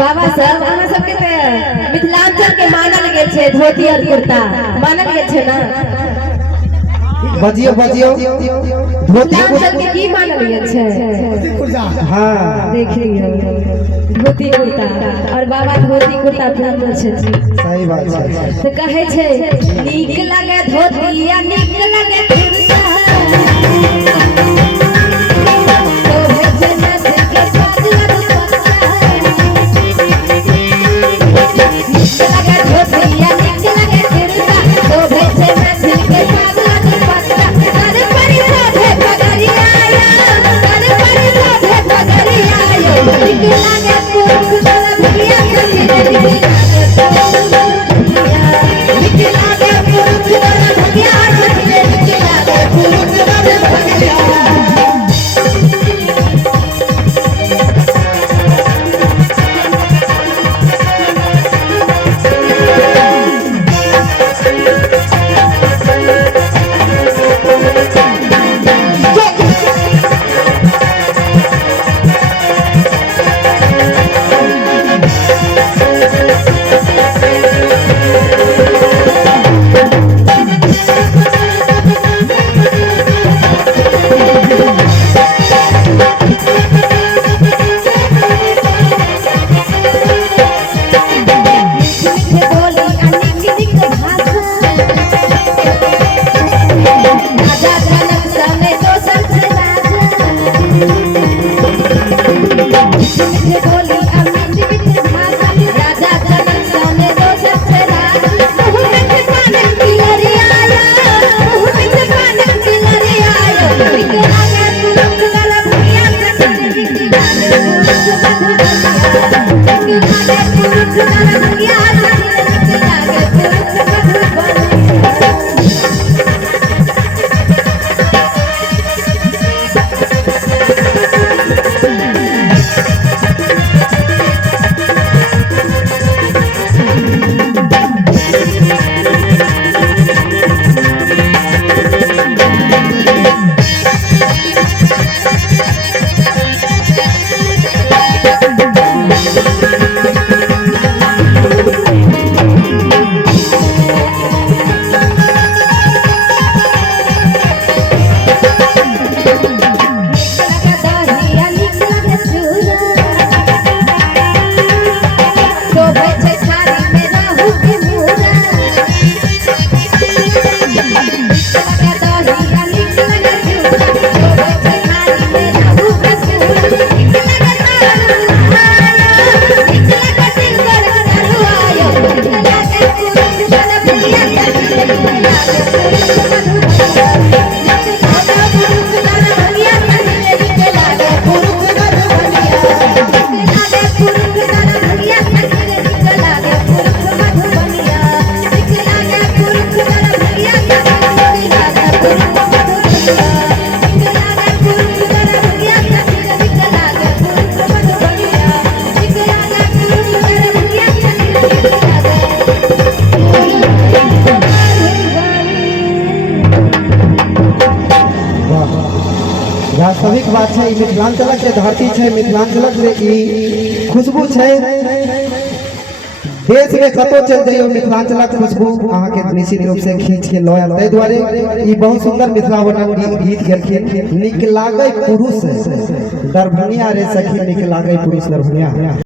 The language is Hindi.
बाबा साहब अहाँ सबके ते मिथिलांचल के मानल गेल छै धोती और कुर्ता मानल गेल छै ना बजियो धोती मिथिलांचल के की मानल गेल छै हां देखियो धोती कुर्ता और बाबा धोती कुर्ता पहनने छथिन सही बात छै तो कहे छै नीक लागे धोती या नीक लागे कुर्ता वास्तविक बात है मिथिलांचल के धरती है मिथिलांचल से खुशबू है देश में कतो चल जाइयो मिथिलांचल खुशबू अहाँ के निश्चित रूप से खींच के लयल तै द्वारे ई बहुत सुंदर मिथिला वर्णन गीत गेलखिन निक लागे पुरुष दरभंगिया रे सखी निक लागे पुरुष दरभंगिया।